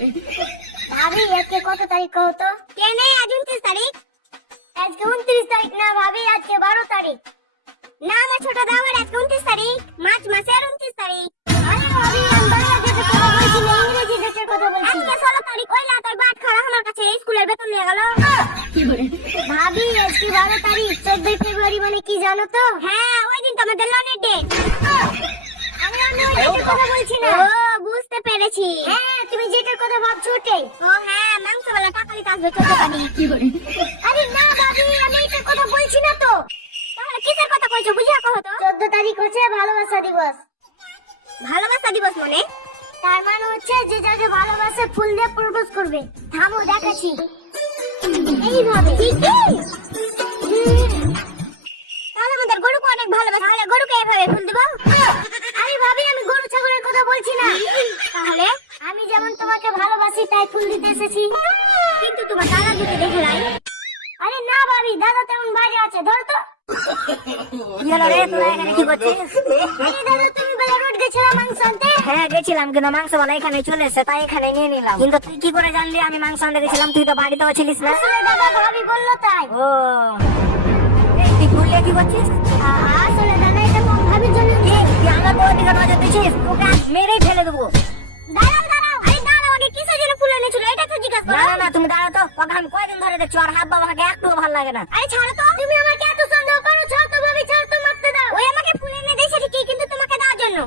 ভাবি আজকে কত তারিখ কও তো? কেনে আজ উনত্রিশ তারিখ? আজকে উনত্রিশ তারিখ না ভাবি আজকে বারো তারিখ। না আমার ছোট দাওয়ার আজকে উনত্রিশ তারিখ। মার্চ মাসের উনত্রিশ তারিখ। আরে ভাবি আমি বাংলা কথা বলছি না ইংরেজি ডেটের কথা বলছি আজকে ষোলো তারিখ ওই তোর বাট খাড়া আমার কাছে স্কুলের বেতন নিয়ে গেল। ভাবি আজকে বারো তারিখ চোদ্দই ফেব্রুয়ারি মানে কি জানো তো? হ্যাঁ ওই দিন তো লোনের ডেট আমি অন্য কথা বলছি না। ও বুঝতে পেরেছি। হ্যাঁ কথা ভাবছ ওটাই? ও হ্যাঁ মাংসওয়ালা টাকা দিতে আসবে চোদ্দ তারিখ আরে না ভাবি আমি এটার কথা বলছি না তো। তাহলে কিসের কথা কইছো বুঝিয়া কহ তো। চোদ্দ তারিখ হচ্ছে ভালোবাসা দিবস। ভালোবাসা দিবস মানে? তার মানে হচ্ছে যে যাকে ভালোবাসে ফুল দিয়ে প্রপোজ করবে। থামো দেখাচ্ছি। এইভাবে ঠিক তাহলে আমাদের গরুকে অনেক ভালোবাসে। তাহলে গরুকে এভাবে ফুল দিব? আরে ভাবি আমি গরু ছাগলের কথা বলছি না। তাহলে আমি যেমন তোমাকে ভালোবাসি তাই ফুল দিতে এসেছি। কিন্তু তোমার দাদা যদি দেখে নাই আরে না ভাবি দাদা তেমন বাইরে আছে ধর তো। মাংস হ্যাঁ গেছিলাম কিন্তু মাংস বলা এখানে চলে এসে তাই এখানে নিয়ে নিলাম। কিন্তু তুই কি করে জানলি আমি মাংস আনতে গেছিলাম তুই তো বাড়িতেও ছিলিস না। দাদা ভাবি বলল তাই। ও। তুই ঘুরলে কি করছিস? তুই আমার বউর দিকে নজর দিচ্ছিস তোকে আজ মেরেই ফেলে দেবো। দাঁড়াও দাঁড়াও। আরে দাঁড়াও আগে কিসের জন্য ফুল এনেছিল? এটা তো জিজ্ঞাসা করো। না না তুমি দাঁড়াও তো। ওকে আমি কয়দিন ধরে দেখছি আর হাত বাবাকে একটু ভালো লাগে না। আরে ছাড়ো তো তুমি আমাকে এত সন্দেহ করো ছাড়ো তো ভাবি ছাড়ো তো মারতে দাও। ওই আমাকে ফুল এনে দিয়েছে ঠিকই কিন্তু তোমাকে দেওয়ার জন্য।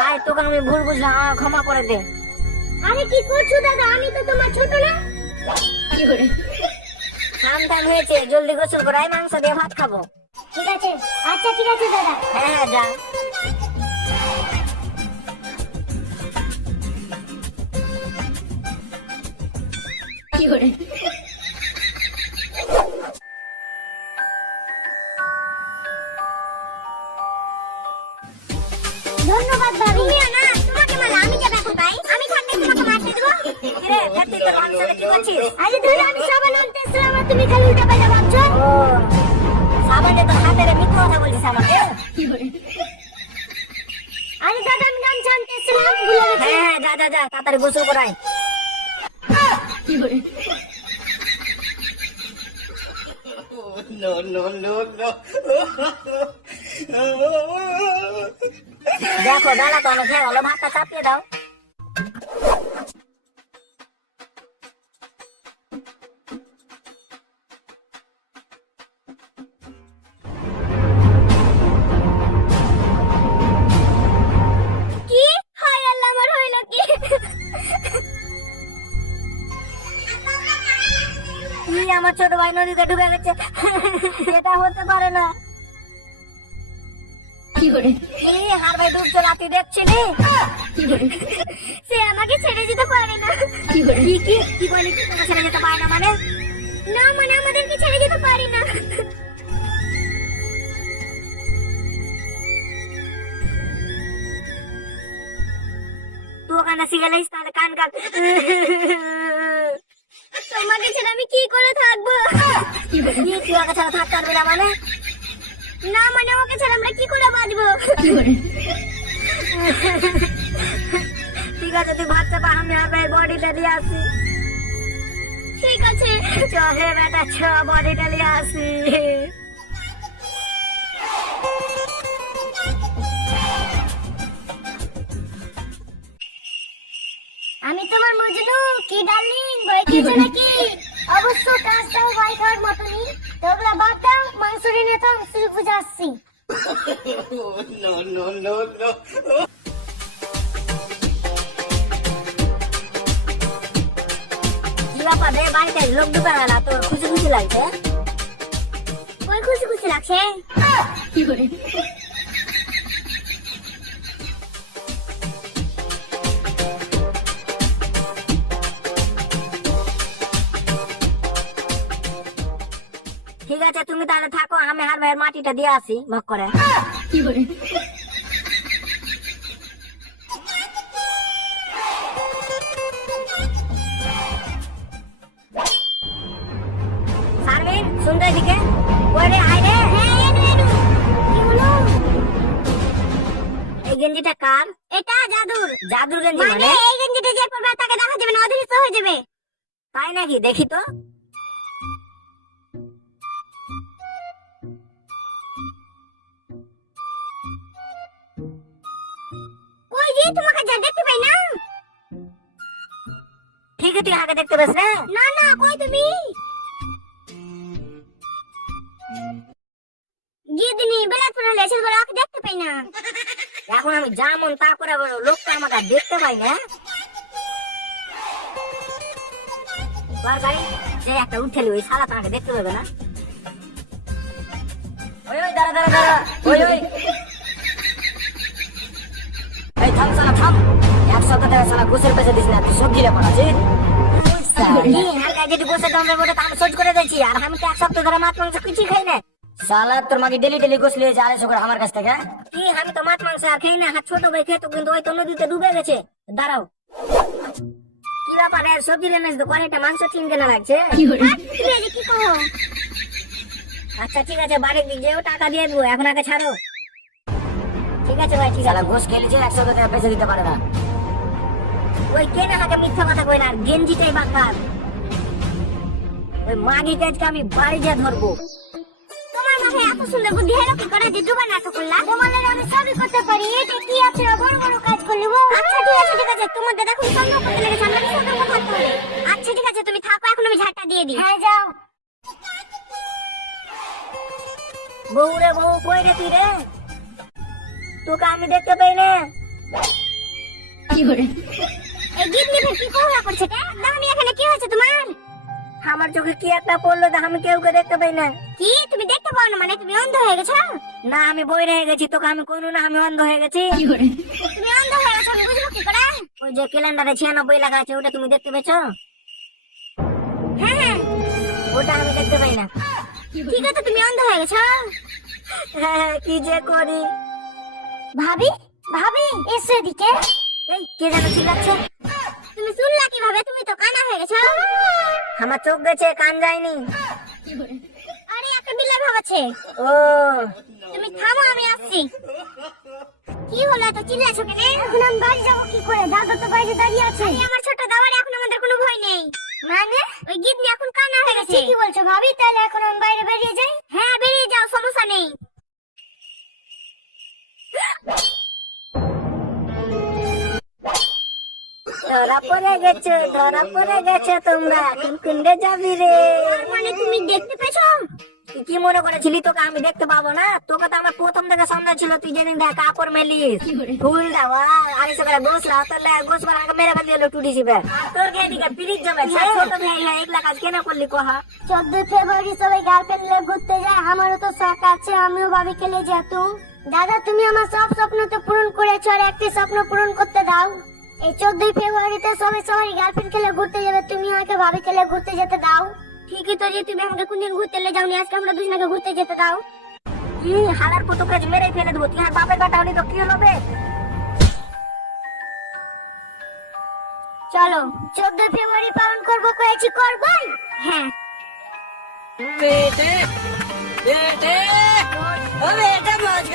ভাই তোকে আমি ভুল বুঝলাম আমার ক্ষমা করে দে। আরে কি করছ দাদা? আমি তো তোমার ছোট না। খাম টাইম হয়েছে জলদি গোসল করে আয়, মাংস দিয়ে ভাত খাব। ঠিক আছে। আচ্ছা ঠিক আছে দাদা। হ্যাঁ হ্যাঁ যা ধন্যবাদ ভাবি না তোমাকে মারলে আমি যাবে এখন ভাই। আমি থাকতে তোমাকে মারতে দেবো। কিরে তুই কি করছিস? আরে ধরো আমি সাবান আনতে এসেছিলাম তুমি খালি উল্টা পাল্টা ভাবছ সাবানে তো হাতে রে মিথ্যা কথা আমাকে আরে দাদা আমি আনতে ভুলে গেছি। হ্যাঁ হ্যাঁ যা যা যা তাড়াতাড়ি গোসল করাই no, no. দেখো দাদা তো অনেক হলো ভাতটা চাপিয়ে দাও। আমার ছোট ভাই নদীতে ডুবে গেছে। এটা হতে পারে না। কি হার ভাই ডুবছে দেখছিলি? সে আমাকে ছেড়ে যেতে পারে না। কি কি কি বলি কি ছেড়ে যেতে পারে না মানে? না মানে আমাদেরকে ছেড়ে যেতে পারি না। তুই ওখানে তাহলে কান কান তোমাকে ছেড়ে আমি কি করে থাকব? কি তুই ওকে ছাড়া থাকতে পারবি না মানে? না মানে ওকে ছেড়ে আমরা কি করে বাঁচবো? ঠিক আছে, তুই ভাত চাপা, আমি হবে বডিটা দিয়ে আসি। ঠিক আছে। চলে বেটা ছ বডিটা নিয়ে আসি। আমি তোমার মজনু, কি ডার্লিং ভয় নাকি? অবশ্য কাজটাও ভয় খাওয়ার মতনই। তো বাদ দাও মাংস রেনে তো আমি শুরু আসছি। No, no, no, no. কি বাড়িতে লোক ঢুকে গেল তোর খুশি খুশি লাগছে। ওই খুশি খুশি লাগছে? ঠিক আছে তুমি তাহলে থাকো আমি আর ভাইয়ের মাটিটা দিয়ে আসি ভক করে। শুনতে দিকে এই গেঞ্জিটা কার? এটা জাদুর। জাদুর গেঞ্জি মানে? মানে এই গেঞ্জিটা যে পরবে তাকে দেখা যাবে না অদৃশ্য হয়ে যাবে। তাই নাকি? দেখি তো। তোমাকে যা দেখতে পাই না। ঠিক তুই আগে দেখতে পেস না? না না কই তুমি? গিদিনি বেলাতপুর হলে এসে বলে ওকে দেখতে পাই না। এখন আমি যা মন তা করে লোকটা আমাকে দেখতে পাই না। তোর গাড়ি যে একটা উঠেলি ওই শালা তোমাকে দেখতে পাবে না। ওই ওই দাঁড়া দাঁড়া দাঁড়া ওই ওই। দিস না তুই সবজি রে পড়াছি কি হালকা যেটু গোসের দাম বলে তো আমি সহ্য করে দিয়েছি আর আমি তো এক সপ্তাহ ধরে মাছ মাংস কিছুই খাই না। সালা তোর মাকে ডেলি ডেলি গোস লিয়ে আড়াইশো করে আমার কাছ থেকে কি আমি তো মাছ মাংস আর খাই না হাত ছোট ভাই খেতো কিন্তু ওই তো নদীতে ডুবে গেছে। দাঁড়াও। কি ব্যাপার এর সবজি লেনে তো কয়েকটা মাংস চিন কেনা লাগছে? তুমি এই যে কি কहो আচ্ছা ঠিক আছে বাড়ির দিক যেও টাকা দিয়ে দেবো এখন আগে ছাড়ো। ঠিক আছে ভাই ঠিক আছে। ঘোষ খেলেছে একশো টাকা বেঁচে দিতে পারে না। ওই কেন আমাকে মিথ্যা কথা কই না আর গেঞ্জিটাই বাকার ওই মাগি কাজকে আমি বাড়ি যা ধরবো। তোমার মাথায় এত সুন্দর বুদ্ধি হলো কি করে যে ডুবা নাটক করলা? লাগে আমি সবই করতে পারি এটা কি আছে? বড় বড় কাজ করলি বল আচ্ছা ঠিক আছে ঠিক আছে। তোমার দাদা খুব সন্দেহ করতে লেগেছে আমাকে সতর্ক থাকতে হবে আচ্ছা ঠিক আছে তুমি থাকো এখন আমি ঝাড়টা দিয়ে দিই। হ্যাঁ যাও। বউ রে বউ কই রে তুই রে? তোকে আমি দেখতে পাই না। এই ভাই কি কোহরা করছে? তা দামি এখানে কি হয়েছে তোমার? আমার চোখে কি একটা পড়ল তো আমি কেউ দেখতে পাই না। কি? তুমি দেখতে পাও না মানে তুমি অন্ধ হয়ে গেছো? না আমি বই রয়ে গেছি তোকে আমি কোনো না আমি অন্ধ হয়ে গেছি। তুমি অন্ধ হয়ে গেছো কি করে? ওই যে ক্যালেন্ডারে ছিয়ানব্বই লেখা আছে ওটা তুমি দেখতে পেয়েছ? হ্যাঁ। হ্যাঁ ওটা আমি দেখতে পাই না। ঠিক আছে তুমি অন্ধ হয়ে গেছো। হ্যাঁ কি যে করি। ভাবি? ভাবি এসে দিকে এই কে যেন ঠিক আছে? তুমি শুনলা কীভাবে? তুমি তো কানা হয়ে গেছো। আমার চোখ গেছে কান যায়নি। আরে একটা বিলাই ভাবাচ্ছে ও। তুমি থামো আমি আসছি। কি হলো এত চিল্লাছো কেন? এখন আমি বাড়ি যাব কি করে? দাদা তো বাইরে দাঁড়িয়ে আছে। আমার ছোট দাওয়ারে এখন আমাদের কোনো ভয় নেই। মানে? ওই গিদনি এখন কানা হয়ে গেছে। কি বলছো ভাবি তাহলে এখন আমি বাইরে বেরিয়ে যাই? হ্যাঁ বেরিয়ে যাও সমস্যা নেই। ধরা পড়ে গেছে ধরা পড়ে গেছে তোমরা। কুন্ডে যাবি রে? মানে তুমি দেখতে পেছো কি মনে করেছিলি তোকে আমি দেখতে পাবো না? তোকে তো আমার প্রথম থেকে সন্দেহ ছিল তুই যেদিন দেখ কাপড় মেলিস। ফুল দেওয়া আড়াইশো করে গোসলা তোর গোসবার আগে মেরে ফেলি হলো টুটি শিবে তোর কে দিকে পিরিত জমে ছোট ভাই হয় এগুলা কাজ কেন করলি কহা? চোদ্দই ফেব্রুয়ারি সবাই গার্লফ্রেন্ড নিয়ে ঘুরতে যায় আমারও তো শখ আছে আমিও ভাবি খেলে যেতুম। দাদা তুমি আমার সব স্বপ্ন তো পূরণ করেছ আর একটি স্বপ্ন পূরণ করতে দাও। এই চোদ্দই ফেব্রুয়ারিতে সবাই সবাই গার্লফ্রেন্ড খেলে ঘুরতে যাবে। তুমি আমাকে ভাবি খেলে ঘুরতে যেতে দাও। ঠিকই তো যে তুমি আমাকে কোনদিন ঘুরতে নিয়ে যাওনি, আজকে আমরা দুজনকে ঘুরতে যেতে দাও। কি হালার পুতো মেরে ফেলে দেবো। তুই আর বাপের কাটা তো কি হবে চলো চোদ্দ ফেব্রুয়ারি পালন করব, কয়েছি করবই। হ্যাঁ। বেটে বেটে, ও বেটে, মজ